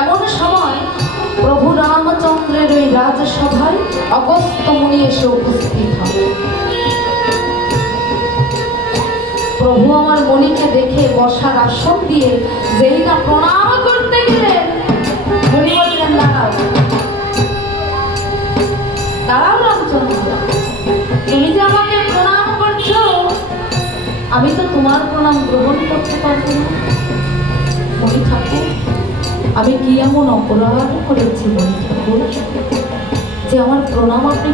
এমন সময় প্রভু রামচন্দ্রের ওই রাজসভায় অগস্ত্য মুনি এসে উপস্থিত হন। প্রভু আমার মণিকে দেখে বসার আসন দিয়ে যেই না প্রণাম করতে গেলেন, মণি বললেন দাঁড়াও দাঁড়াও রামচন্দ্র, তুমি যে আমাকে প্রণাম করছো, আমি তো তোমার প্রণাম গ্রহণ করতে পারবো না। মণি ঠাকুর, আমি কি এমন অপরাধ করেছি মণি ঠাকুর যে আমার প্রণাম আপনি